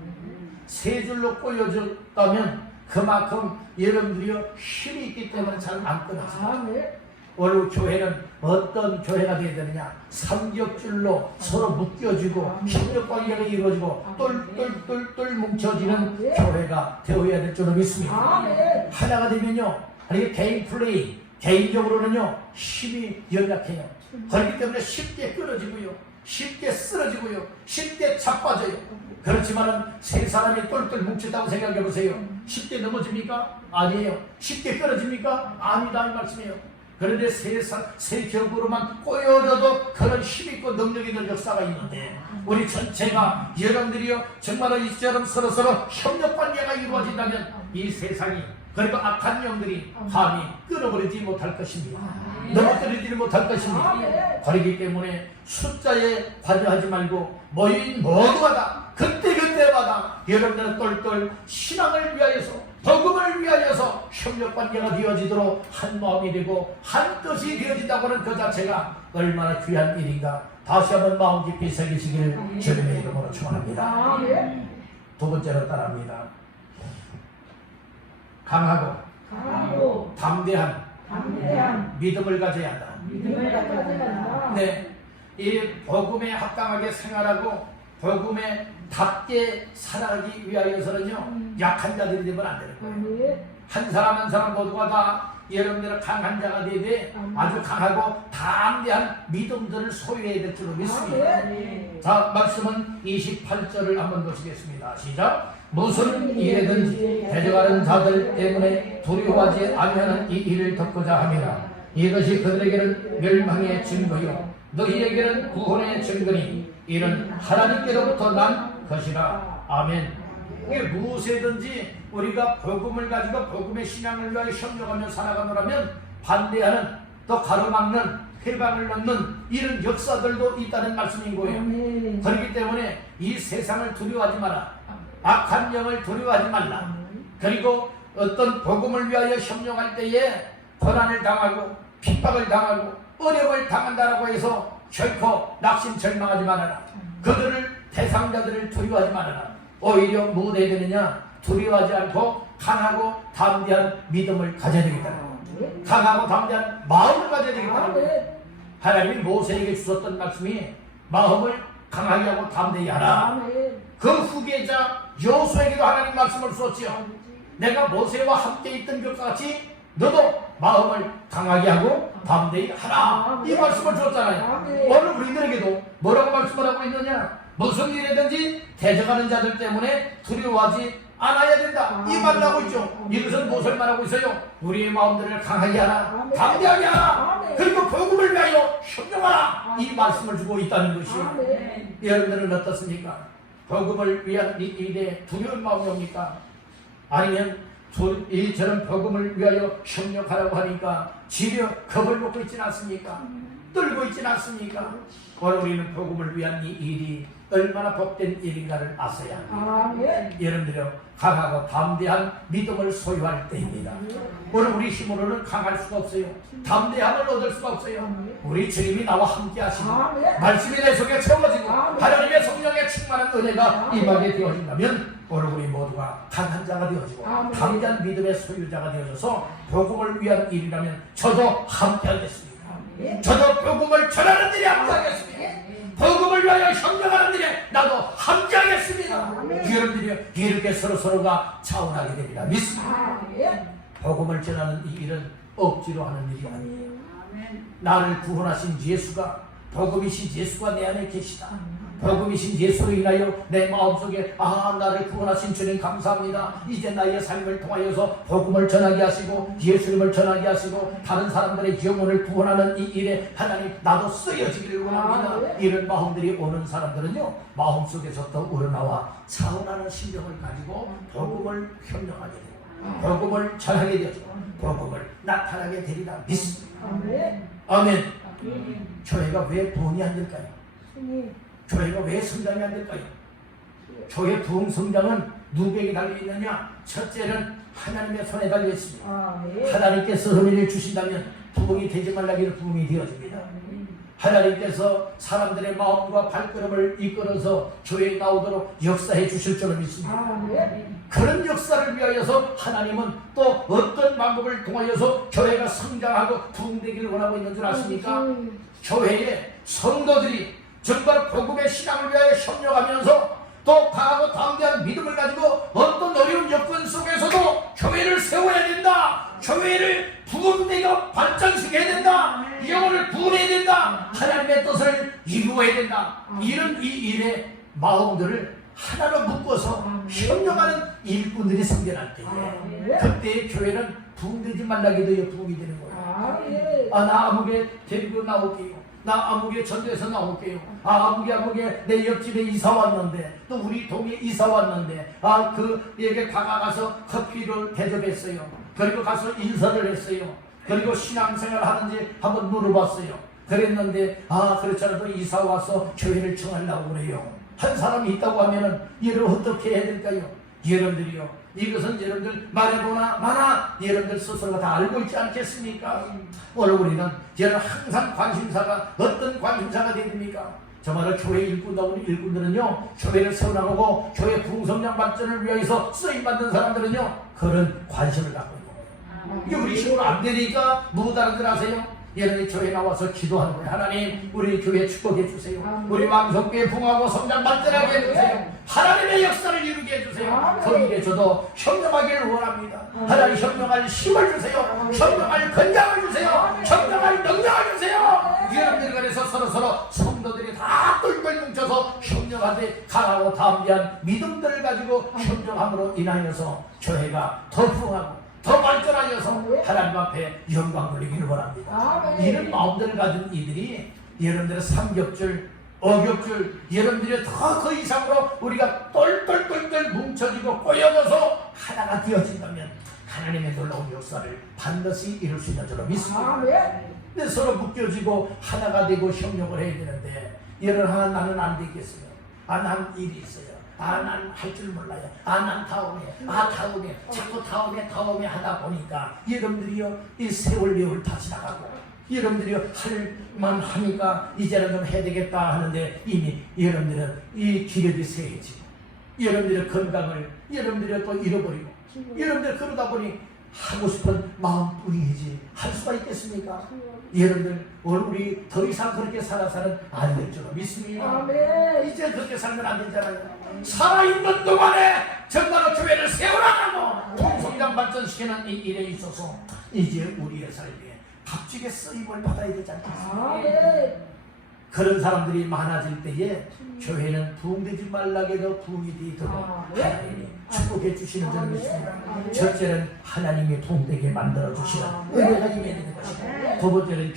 세 줄로 꼬여졌다면 그만큼 여러분들이 힘이 있기 때문에 잘 안 끊어져요. 오늘 교회는 어떤 교회가 되어야 되느냐? 삼겹줄로 서로 묶여지고 협력관계가 이루어지고 똘똘똘똘 뭉쳐지는 교회가 되어야 될 줄로 믿습니다. 하나가 되면요, 이게 개인 플레이, 개인적으로는요 힘이 연약해요. 그렇기 때문에 쉽게 끊어지고요, 쉽게 쓰러지고요, 쉽게 자빠져요. 그렇지만은 세 사람이 똘똘 뭉쳤다고 생각해 보세요. 쉽게 넘어집니까? 아니에요. 쉽게 끊어집니까? 아니다 이 말씀이에요. 그런데 세 겹으로만 꼬여져도 그런 힘있고 능력이 있는 역사가 있는데 우리 전체가 여러분들이요 정말로 이처럼 서로서로 협력관계가 이루어진다면 이 세상이 그리고 악한 영들이 감히 끊어버리지 못할 것입니다. 넘어뜨리지 못할 것입니다. 그렇기 때문에 숫자에 관여하지 말고 모인 모두마다 그때그때마다 여러분들은 똘똘 신앙을 위하여서 복음을 위하여서 협력관계가 되어지도록 한 마음이 되고 한 뜻이 되어진다고 하는 그 자체가 얼마나 귀한 일인가 다시 한번 마음 깊이 새기시기를 주님의 이름으로 축원합니다. 두 번째로 따라합니다. 강하고 담대한 믿음을 가져야 한다. 네, 이 복음에 합당하게 생활하고 복음에 답게 살아가기 위하여서는요 약한 자들이 되면 안 되는 거예요. 한 사람 한 사람 모두가 다 여러분들은 강한 자가 되되 아주 강하고 담대한 믿음들을 소유해야 될 줄로 믿습니다. 자, 말씀은 28절을 한번 보시겠습니다. 시작. 무슨 일에든지 대적하는 자들 때문에 두려워하지 아니하는 이 일을 덮고자 함이라. 이것이 그들에게는 멸망의 증거요 너희에게는 구원의 증거니 이는 하나님께로부터 난 것이라. 아멘. 이게 무엇이든지 우리가 복음을 가지고 복음의 신앙을 위하여 협력하며 살아가노라면 반대하는 또 가로막는 회방을 넣는 이런 역사들도 있다는 말씀인 거예요. 그렇기 때문에 이 세상을 두려워하지 마라. 악한 영을 두려워하지 말라. 그리고 어떤 복음을 위하여 협력할 때에 고난을 당하고 핍박을 당하고 어려움을 당한다라고 해서 결코 낙심절망하지 말아라. 그들을 대상자들을 두려워하지 말아라. 오히려 무엇 해야 되느냐? 두려워하지 않고 강하고 담대한 믿음을 가져야 되겠다는 거예요. 강하고 담대한 마음을 가져야 되겠다는 거예요. 하나님이 모세에게 주셨던 말씀이 마음을 강하게 하고 담대히 하라. 그 후계자 여호수아에게도 하나님 말씀을 주었지요. 내가 모세와 함께 있던 것과 같이 너도 마음을 강하게 하고 담대히 하라. 이 말씀을 주었잖아요. 오늘 우리들에게도 뭐라고 말씀을 하고 있느냐? 무슨 일이든지 대적하는 자들 때문에 두려워하지 않아야 된다. 이 말을 하고 있죠. 이것은 무엇을 말하고 있어요? 우리의 마음들을 강하게 하라, 담대하게 하라, 그리고 복음을 위하여 협력하라. 이 말씀을 주고 있다는 것이에요. 여러분들은 어떻습니까? 복음을 위한 이 일에 두려운 마음이 옵니까? 아니면 이처럼 복음을 위하여 협력하라고 하니까 지려 겁을 먹고 있지는 않습니까? 떨고 있지는 않습니까? 오늘 우리는 복음을 위한 이 일이 얼마나 복된 일인가를 아셔야 합니다. 여러분들요, 강하고 담대한 믿음을 소유할 때입니다. 오늘 우리 힘으로는 강할 수가 없어요. 담대함을 얻을 수가 없어요. 우리 주님이 나와 함께 하시고 말씀이 내 속에 채워지고 하나님의 성령에 충만한 은혜가 임하게 되어진다면 오늘 우리 모두가 강한 자가 되어지고 담대한 믿음의 소유자가 되어져서 복음을 위한 일이라면 저도 함께 하겠습니다. 저도 복음을 전하는 일에 함께하겠습니다. 복음을 위하여 협력하는 일에 나도 함께하겠습니다. 여러분들이 이렇게 서로가 차원하게 됩니다. 믿습니다. 복음을 전하는 이 일은 억지로 하는 일이 아니에요. 나를 구원하신 예수가, 복음이신 예수가 내 안에 계시다. 복음이신 예수로 인하여 내 마음속에 나를 구원하신 주님 감사합니다. 이제 나의 삶을 통하여서 복음을 전하게 하시고 예수님을 전하게 하시고 다른 사람들의 영혼을 구원하는 이 일에 하나님 나도 쓰여지기를 원합니다. 이런 마음들이 오는 사람들은요, 마음속에서부터 우러나와 차원하는 심정을 가지고 복음을 협력하게 되고 복음을 전하게 되죠. 복음을 나타나게 되리라 믿습니다. 아멘. 교회가 왜 부흥이 안 될까요? 교회가 왜 성장이 안 될까요? 교회 부흥 성장은 누구에게 달려있느냐? 첫째는 하나님의 손에 달려있습니다. 하나님께서 은혜를 주신다면 부흥이 되지 말라기를 부흥이 되어집니다. 하나님께서 사람들의 마음과 발걸음을 이끌어서 교회에 나오도록 역사해 주실 줄을 믿습니다. 그런 역사를 위하여서 하나님은 또 어떤 방법을 통하여서 교회가 성장하고 부흥되기를 원하고 있는 줄 아십니까? 교회에 성도들이 정말 복음의 신앙을 위하여 협력하면서 또 강하고 담대한 믿음을 가지고 어떤 어려운 여건 속에서도 교회를 세워야 된다. 교회를 부흥되고 발전시켜야 된다. 영혼을 구원해야 된다. 하나님의 뜻을 이루어야 된다. 이런 이 일의 마음들을 하나로 묶어서 협력하는 일꾼들이 생겨날 때에 그때의 교회는 부흥되지 말라기도 부흥이 되는 거예요. 나 아무개 데리고 나올게요. 나 아무개 전도에서 나올게요. 아무개 내 옆집에 이사 왔는데 또 우리 동에 이사 왔는데 그에게 다가가서 커피를 대접했어요. 그리고 가서 인사를 했어요. 그리고 신앙생활 하는지 한번 물어봤어요. 그랬는데 그렇지 않아도 이사 와서 교회를 청하려고 그래요. 한 사람이 있다고 하면은 이를 어떻게 해야 될까요? 여러분들이요, 이것은 여러분들 말해보나 마나 여러분들 스스로가 다 알고 있지 않겠습니까? 오늘 우리는 항상 관심사가 어떤 관심사가 됩니까? 정말 교회 일꾼들은요, 교회를 세워나가고 교회 부흥성장 발전을 위해서 쓰임받는 사람들은요, 그런 관심을 갖고 있는 거예요. 이게 우리 식으로 안 되니까 뭐 다른 들 하세요? 여러분이 교회 나와서 기도하는 거예요. 하나님, 우리 교회 축복해 주세요. 우리 왕성교회 부흥하고 성장 발전하게 해주세요. 하나님의 역사를 이루게 해주세요. 거기에 저도 협력하기를 원합니다. 하나님, 협력할 힘을 주세요. 협력할 건강을 주세요. 협력할 능력을 주세요. 여러분들이 그래서 서로 성도들이 다 똘똘 뭉쳐서 협력하되 강하고 담대한 믿음들을 가지고 협력함으로 인하여서 교회가 더 부흥하고 더 발전하여서 하나님 앞에 영광 돌리기를 원합니다. 이런 마음들을 가진 이들이 여러분들의 삼겹줄, 어겹줄, 여러분들이 더 그 이상으로 우리가 똘똘똘똘 뭉쳐지고 꼬여져서 하나가 되어진다면 하나님의 놀라운 역사를 반드시 이룰 수 있는 줄로 믿습니다. 근데 서로 묶여지고 하나가 되고 협력을 해야 되는데 여러분, 나는 안 되겠어요. 난 일이 있어요. 난 할 줄 몰라요. 난 다음에 자꾸 다음에 하다 보니까 여러분들이요, 이 세월 다 지나가고 여러분들이 할 만하니까 이제는 좀 해야 되겠다 하는데 이미 여러분들은 이 기력이 세해지고 여러분들의 건강을 여러분들이 또 잃어버리고 여러분들 그러다 보니 하고 싶은 마음뿐이지 할 수가 있겠습니까? 여러분들 오늘 우리 더 이상 그렇게 살아서는 안 될 줄 믿습니다. 아멘. 이제 그렇게 살면 안 되잖아요. 살아있는 동안에 정말로 교회를 세워나가고 통성장 발전시키는 이 일에 있어서 이제 우리의 삶에 값지게 쓰임을 받아야 되지 않겠습니까? 아멘. 그런 사람들이 많아질 때에 교회는 부흥되지 말라게도 부흥이 되도록 하나님이 축복해 주시는 줄 믿습니다. 첫째는 하나님이 부흥되게 만들어 주시는 은혜가 임해야 되는 것입니다. 두 번째는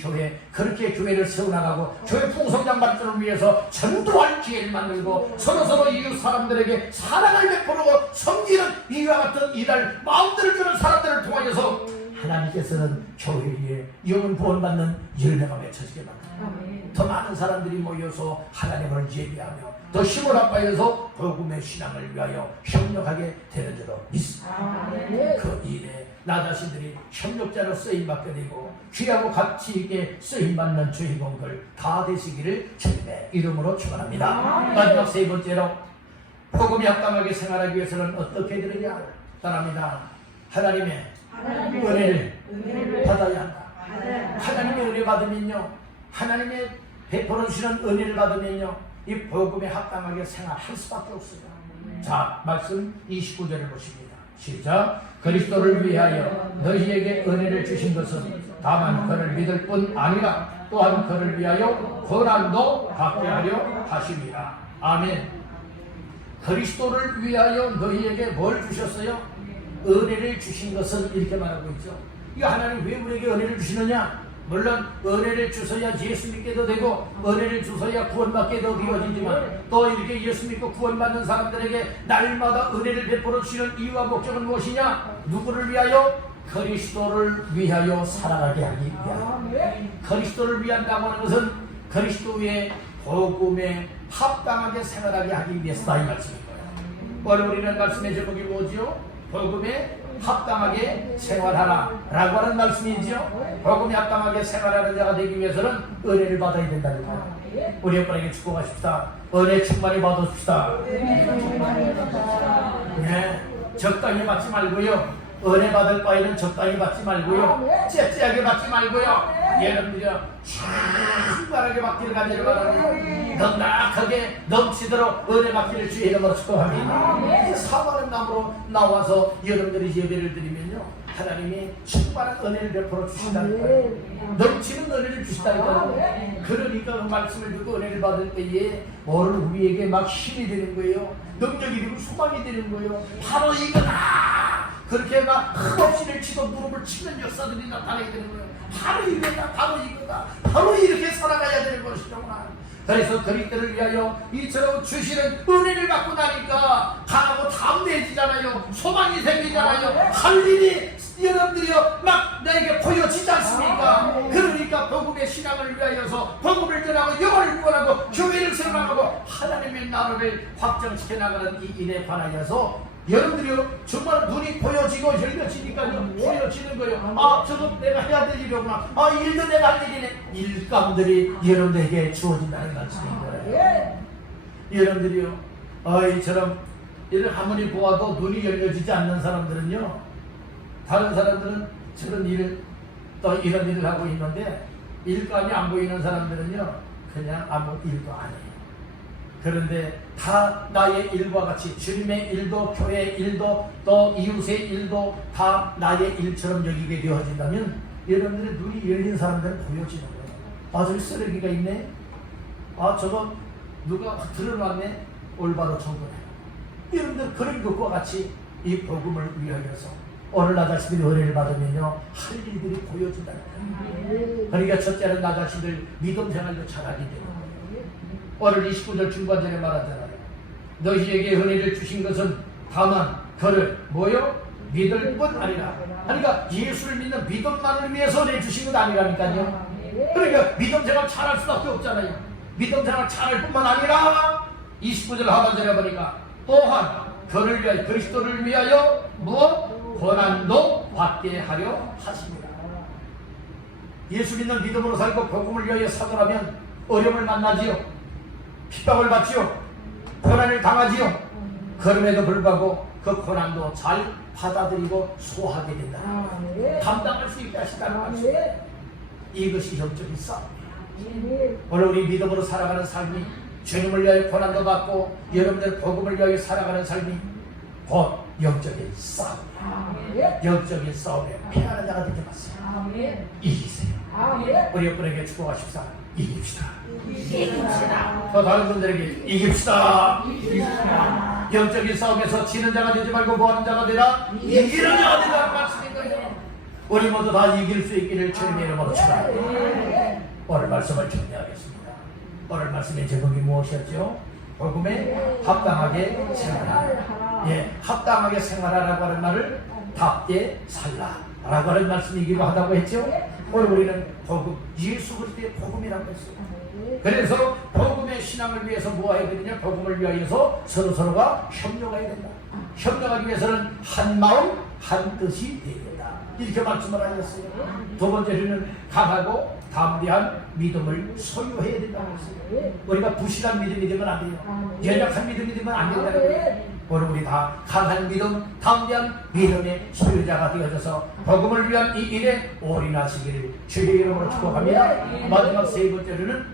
그렇게 교회를 세워나가고 교회 풍성장 발전을 위해서 전도할 기회를 만들고 서로서로 이웃 사람들에게 사랑을 베풀고 섬기는 이와 같은 일할 마음들을 주는 사람들을 통하여서 하나님께서는 교회에 영혼 구원받는 열매가 맺혀지게 만듭니다. 더 많은 사람들이 모여서 하나님을 예배하며 더 힘을 합하여서 복음의 신앙을 위하여 협력하게 되는 줄로 믿습니다. 그 일에 나 자신들이 협력자로 쓰임받게 되고 귀하고 가치 있게 쓰임받는 주인공들 다 되시기를 주님의 이름으로 축원합니다. 마지막 세 번째로 복음이 합당하게 생활하기 위해서는 어떻게 되느냐 따라합니다. 하나님의 은혜를 받아야 한다. 하나님의 은혜 받으면요, 하나님의 베풀어 주시는 은혜를 받으면요, 이 복음에 합당하게 생활할 수밖에 없습니다. 자, 말씀 29절을 보십니다. 시작. 그리스도를 위하여 너희에게 은혜를 주신 것은 다만 그를 믿을 뿐 아니라 또한 그를 위하여 고난도 받게 하려 하심이라. 아멘. 그리스도를 위하여 너희에게 뭘 주셨어요? 은혜를 주신 것은 이렇게 말하고 있죠. 이 하나님 왜 우리에게 은혜를 주시느냐? 물론 은혜를 주셔야 예수 믿게도 되고 은혜를 주셔야 구원받게도 되어지지만 또 이렇게 예수 믿고 구원받는 사람들에게 날마다 은혜를 베풀어 주시는 이유와 목적은 무엇이냐? 누구를 위하여? 그리스도를 위하여 살아가게 하기 위하여. 그리스도를 위한다고 하는 것은 그리스도의 복음에 합당하게 생활하게 하기 위해서다 이 말씀인 거예요. 오늘 우리는 말씀의 제목이 뭐죠? 복음에 합당하게 생활하라 라고 하는 말씀이지요. 복음에 합당하게 생활하는 자가 되기 위해서는 은혜를 받아야 된다는 거예요. 우리 여러분에게 축복하십시다. 은혜 충만히 받으십시다. 네, 적당히 받지 말고요, 은혜 받을 바에는 적당히 받지 말고요, 째째하게 받지 말고요, 여러분들이요 충만하게 받기를 간절히 바랍니다. 넉넉하게 넘치도록 은혜 받기를 주의 이름으로 축복합니다. 사모하는 마음으로 나와서 여러분들이 예배를 드리면요, 하나님이 충만한 은혜를 베풀어 주신다는 거예요. 넘치는 은혜를 주신다는 거예요. 그러니까 그 말씀을 듣고 은혜를 받을 때에 오늘 우리에게 막 힘이 되는 거예요. 능력이 되고 소망이 되는 거예요. 바로 이거다. 그렇게 막 흠없이를 치고 무릎을 치는 역사들이 나타나게 되는 거예요. 바로 이거다, 바로 이거다, 바로 이렇게 살아가야 되는 것이구나. 그래서 그리스도를 위하여 이처럼 주시는 은혜를 받고 나니까 강하고 담대해지잖아요. 소망이 생기잖아요. 할 일이 여러분들이요 막 나에게 보여지지 않습니까? 그러니까 복음의 신앙을 위하여서 복음을 전하고 영혼을 구원하고 교회를 세워나가고 하나님의 나라를 확장시켜 나가는 이 일에 관하여서 여러분들이요 정말 눈이 보여지고 열려지니까요 보여지는 거예요. 아, 저도 내가 해야 될 일이구나. 아, 일도 내가 할 일이네. 일감들이 여러분들에게 주어진다는 말씀인 거예요. 여러분들이요 이처럼 이를 아무리 보아도 눈이 열려지지 않는 사람들은요, 다른 사람들은 저런 일을 또 이런 일을 하고 있는데 일감이 안 보이는 사람들은요 그냥 아무 일도 안 해요. 그런데 다 나의 일과 같이 주님의 일도 교회의 일도 또 이웃의 일도 다 나의 일처럼 여기게 되어진다면 여러분들의 눈이 열린 사람들은 보여지는 거예요. 아, 저기 쓰레기가 있네. 아, 저거 누가 들어놨네. 올바로 정돈해. 여러분들 그런 것과 같이 이 복음을 위하여서 오늘 나 자신들이 은혜를 받으면요 할 일들이 보여진다는 거예요. 그러니까 첫째는 나 자신들 믿음 생활도 잘하게 되는 거예요. 오늘 29절 중반절에 말하잖아요. 너희에게 은혜를 주신 것은 다만 그를 뭐요? 믿을 뿐 아니라. 그러니까 예수를 믿는 믿음만을 위해서 은혜 주신 것 아니라니까요. 그러니까 믿음 생활 잘할 수밖에 없잖아요. 믿음 생활 잘할 뿐만 아니라 29절 하반절에 보니까 또한 그를 위하여 그리스도를 위하여 무엇? 고난도 받게 하려 하십니다. 예수 믿는 믿음으로 살고 복음을 위하여 사도라면 어려움을 만나지요. 핍박을 받지요. 고난을 당하지요. 그럼에도 불구하고 그 고난도 잘 받아들이고 소화하게 된다. 감당할 수 있게 하신다는 말씀입니다. 이것이 영적인 싸움이에요. 오늘 우리 믿음으로 살아가는 삶이 주님을 위하여 고난도 받고 여러분들 복음을 위하여 살아가는 삶이 곧 영적인 싸움이에요. 영적인 싸움에 패하는 자가 되게 마세요. 이기세요. 우리 옆분에게 축복하십시다. 이깁시다. 또 다른 분들에게 이깁시다. 영적인 싸움에서 지는 자가 되지 말고 뭐하는 자가 되라. 이기는 자가 되라는 말씀인 거예요. 우리 모두 다 이길 수 있기를 주님의 이름으로 축원합니다. 오늘 말씀을 정리하겠습니다. 오늘 말씀의 제목이 무엇이었죠? 복음에 합당하게 생활하라. 예, 합당하게 생활하라고 하는 말을 답게 살라라고 하는 말씀이기도 하다고 했죠. 오늘 우리는 복음, 예수 그리스도의 복음이라고 했어요. 그래서 복음의 신앙을 위해서 뭐 해야 되느냐? 복음을 위하여서 서로서로가 협력해야 된다. 협력하기 위해서는 한 마음 한 뜻이 되어야 된다. 이렇게 말씀을 하셨어요. 두 번째로는 강하고 담대한 믿음을 소유해야 된다고 했어요. 우리가 부실한 믿음이 되면 안 돼요. 연약한 믿음이 되면 안 된다는 거예요. 오늘 우리 다 강한 믿음, 담대한 믿음의 소유자가 되어져서 복음을 위한 이 일에 올인하시기를 주의 이름으로 축복합니다. 마지막 세 번째로는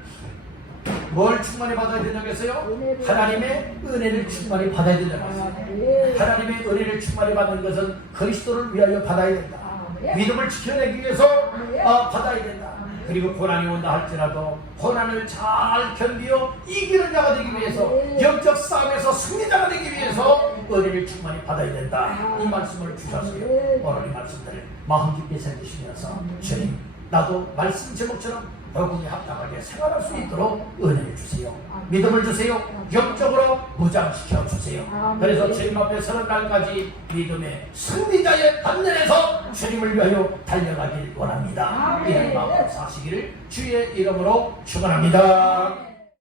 뭘 충만히 받아야 된다고 했어요? 하나님의 은혜를 충만히 받아야 된다고 했어요. 하나님의 은혜를 충만히 받는 것은 그리스도를 위하여 받아야 된다. 믿음을 지켜내기 위해서 받아야 된다. 그리고 고난이 온다 할지라도 고난을 잘 견디어 이기는 자가 되기 위해서, 영적 싸움에서 승리자가 되기 위해서 은혜를 충만히 받아야 된다. 이 말씀을 주셨어요. 오늘 이 말씀들을 마음 깊게 새기시면서 주님, 나도 말씀 제목처럼 복음에 합당하게 생활할 수 있도록 은혜를 주세요. 믿음을 주세요. 영적으로 무장시켜 주세요. 그래서 주님 앞에 서는 날까지 믿음의 승리자의 단련에서 주님을 위하여 달려가길 원합니다. 이런 마음으로 사시기를 주의 이름으로 축원합니다.